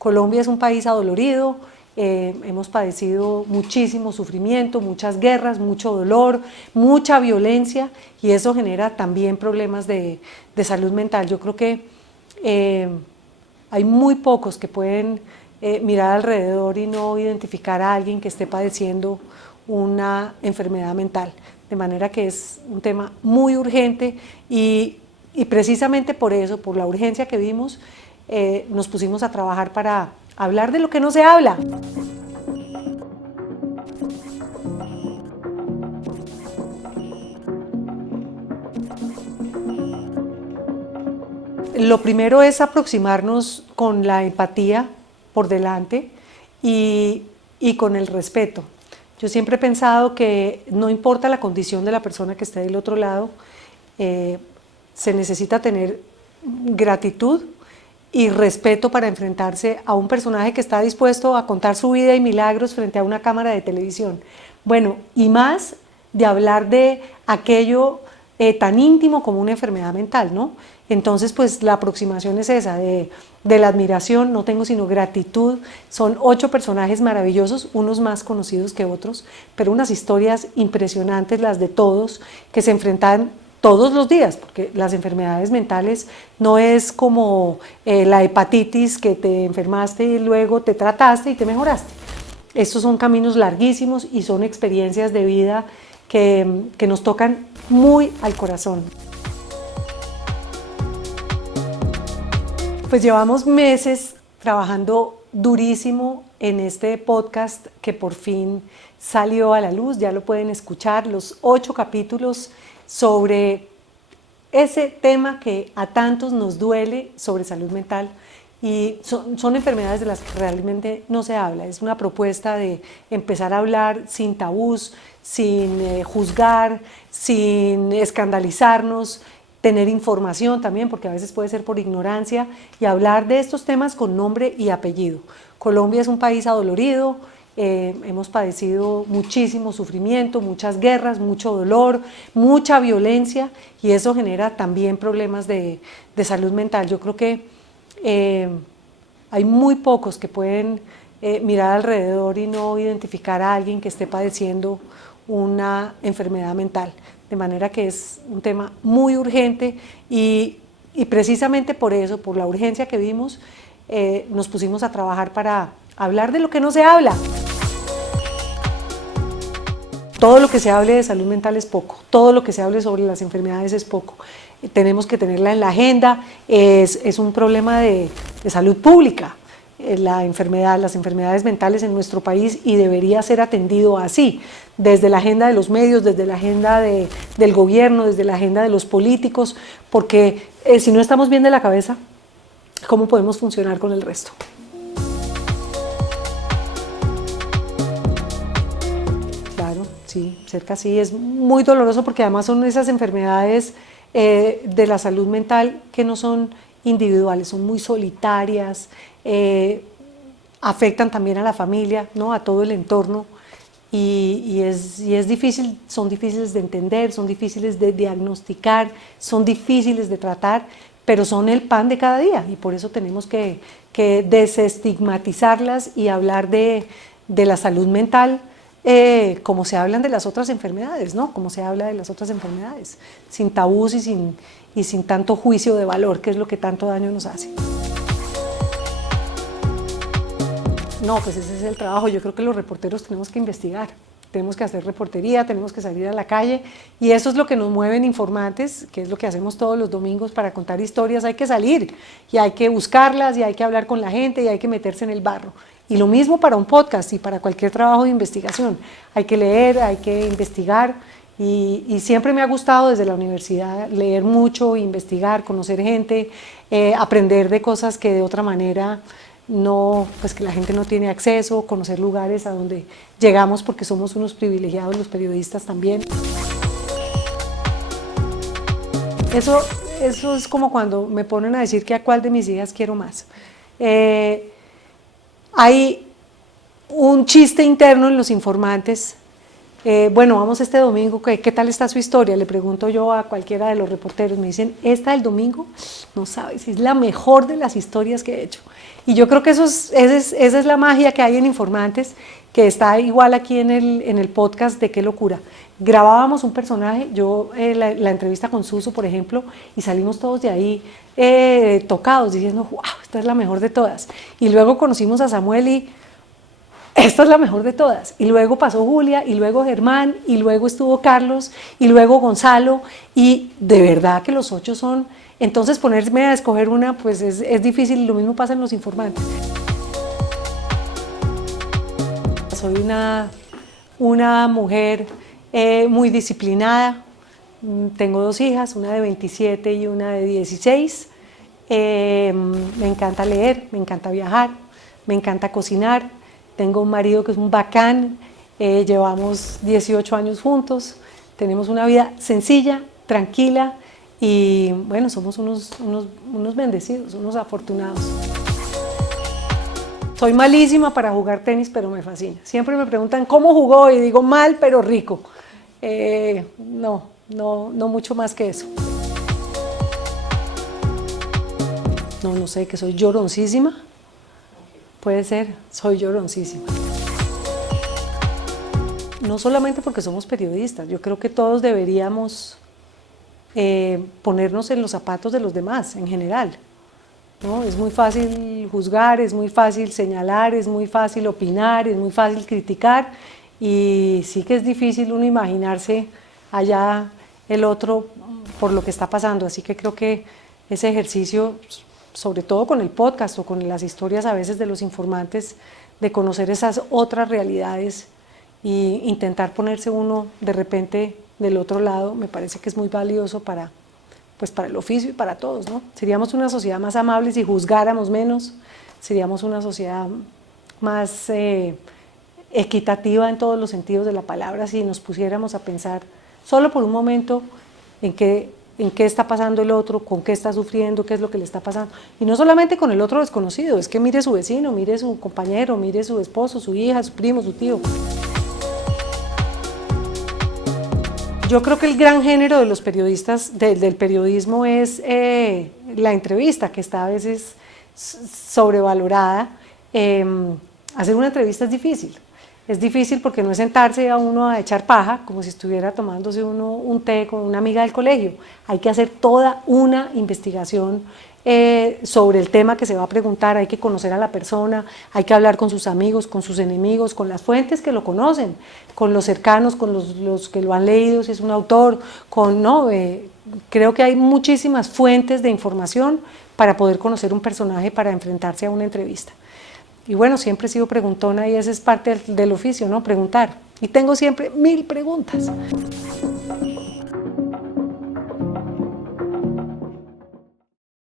Colombia es un país adolorido, hemos padecido muchísimo sufrimiento, muchas guerras, mucho dolor, mucha violencia y eso genera también problemas de salud mental. Yo creo que hay muy pocos que pueden mirar alrededor y no identificar a alguien que esté padeciendo una enfermedad mental. De manera que es un tema muy urgente y precisamente por eso, por la urgencia que vimos, nos pusimos a trabajar para hablar de lo que no se habla. Lo primero es aproximarnos con la empatía por delante y con el respeto. Yo siempre he pensado que no importa la condición de la persona que esté del otro lado, se necesita tener gratitud y respeto para enfrentarse a un personaje que está dispuesto a contar su vida y milagros frente a una cámara de televisión. Bueno, y más de hablar de aquello tan íntimo como una enfermedad mental, ¿no? Entonces, pues la aproximación es esa, de la admiración, no tengo sino gratitud. Son 8 personajes maravillosos, unos más conocidos que otros, pero unas historias impresionantes, las de todos, que se enfrentan todos los días, porque las enfermedades mentales no es como la hepatitis que te enfermaste y luego te trataste y te mejoraste. Estos son caminos larguísimos y son experiencias de vida que nos tocan muy al corazón. Pues llevamos meses trabajando durísimo en este podcast que por fin salió a la luz, ya lo pueden escuchar, los 8 capítulos sobre ese tema que a tantos nos duele sobre salud mental y son enfermedades de las que realmente no se habla. Es una propuesta de empezar a hablar sin tabús, sin juzgar, sin escandalizarnos, tener información también, porque a veces puede ser por ignorancia, y hablar de estos temas con nombre y apellido. Colombia es un país adolorido, hemos padecido muchísimo sufrimiento, muchas guerras, mucho dolor, mucha violencia y eso genera también problemas de salud mental. Yo creo que hay muy pocos que pueden mirar alrededor y no identificar a alguien que esté padeciendo una enfermedad mental. De manera que es un tema muy urgente y precisamente por eso, por la urgencia que vimos, nos pusimos a trabajar para hablar de lo que no se habla. Todo lo que se hable de salud mental es poco, todo lo que se hable sobre las enfermedades es poco. Tenemos que tenerla en la agenda, es un problema de salud pública, las enfermedades mentales en nuestro país y debería ser atendido así, desde la agenda de los medios, desde la agenda del gobierno, desde la agenda de los políticos, porque si no estamos bien de la cabeza, ¿cómo podemos funcionar con el resto? Sí, cerca sí, es muy doloroso porque además son esas enfermedades de la salud mental que no son individuales, son muy solitarias, afectan también a la familia, ¿no? A todo el entorno y es difícil, son difíciles de entender, son difíciles de diagnosticar, son difíciles de tratar, pero son el pan de cada día y por eso tenemos que desestigmatizarlas y hablar de la salud mental. Como se hablan de las otras enfermedades, ¿no? Como se habla de las otras enfermedades, sin tabús y sin tanto juicio de valor, que es lo que tanto daño nos hace. No, pues ese es el trabajo. Yo creo que los reporteros tenemos que investigar, tenemos que hacer reportería, tenemos que salir a la calle y eso es lo que nos mueve en Informantes, que es lo que hacemos todos los domingos para contar historias. Hay que salir y hay que buscarlas y hay que hablar con la gente y hay que meterse en el barro. Y lo mismo para un podcast y para cualquier trabajo de investigación. Hay que leer, hay que investigar y siempre me ha gustado desde la universidad leer mucho, investigar, conocer gente, aprender de cosas que de otra manera no, pues que la gente no tiene acceso, conocer lugares a donde llegamos porque somos unos privilegiados los periodistas también. Eso es como cuando me ponen a decir que a cuál de mis hijas quiero más. Hay un chiste interno en los Informantes. Bueno, vamos este domingo, ¿qué tal está su historia? Le pregunto yo a cualquiera de los reporteros, me dicen, ¿esta del domingo? No sabes, es la mejor de las historias que he hecho. Y yo creo que esa es la magia que hay en Informantes, que está igual aquí en el podcast de Qué Locura. Grabábamos un personaje, la entrevista con Suso, por ejemplo, y salimos todos de ahí tocados, diciendo, wow, esta es la mejor de todas. Y luego conocimos a Samuel y esta es la mejor de todas. Y luego pasó Julia, y luego Germán, y luego estuvo Carlos, y luego Gonzalo, y de verdad que los 8 son... Entonces ponerme a escoger una, pues es difícil, lo mismo pasa en Los Informantes. Soy una mujer muy disciplinada, tengo 2 hijas, una de 27 y una de 16. Me encanta leer, me encanta viajar, me encanta cocinar. Tengo un marido que es un bacán, llevamos 18 años juntos, tenemos una vida sencilla, tranquila y bueno, somos unos bendecidos, unos afortunados. Soy malísima para jugar tenis, pero me fascina. Siempre me preguntan cómo jugó y digo mal, pero rico. No mucho más que eso. No sé, que soy lloroncísima. Puede ser, soy lloroncísima. No solamente porque somos periodistas, yo creo que todos deberíamos ponernos en los zapatos de los demás en general, ¿no? Es muy fácil juzgar, es muy fácil señalar, es muy fácil opinar, es muy fácil criticar y sí que es difícil uno imaginarse allá el otro por lo que está pasando, así que creo que ese ejercicio, sobre todo con el podcast o con las historias a veces de los informantes, de conocer esas otras realidades e intentar ponerse uno de repente del otro lado, me parece que es muy valioso para el oficio y para todos, ¿no? Seríamos una sociedad más amable si juzgáramos menos, seríamos una sociedad más equitativa en todos los sentidos de la palabra si nos pusiéramos a pensar solo por un momento en qué está pasando el otro, con qué está sufriendo, qué es lo que le está pasando. Y no solamente con el otro desconocido, es que mire su vecino, mire su compañero, mire su esposo, su hija, su primo, su tío. Yo creo que el gran género de los periodistas, del periodismo es la entrevista, que está a veces sobrevalorada. Hacer una entrevista es difícil. Es difícil porque no es sentarse a uno a echar paja, como si estuviera tomándose uno un té con una amiga del colegio. Hay que hacer toda una investigación sobre el tema que se va a preguntar, hay que conocer a la persona, hay que hablar con sus amigos, con sus enemigos, con las fuentes que lo conocen, con los cercanos, con los que lo han leído, si es un autor, creo que hay muchísimas fuentes de información para poder conocer un personaje, para enfrentarse a una entrevista. Y bueno, siempre he sido preguntona y esa es parte del oficio, ¿no? Preguntar. Y tengo siempre 1000 preguntas.